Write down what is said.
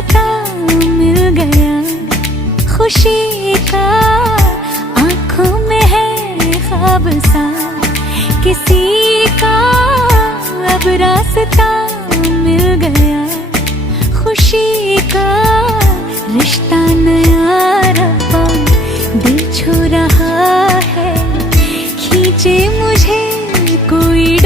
रास्ता मिल गया खुशी का, आंखों में है ख्वाब सा किसी का, अब रास्ता मिल गया खुशी का। रिश्ता नया रब्बा दिल छू रहा है, खींचे मुझे कोई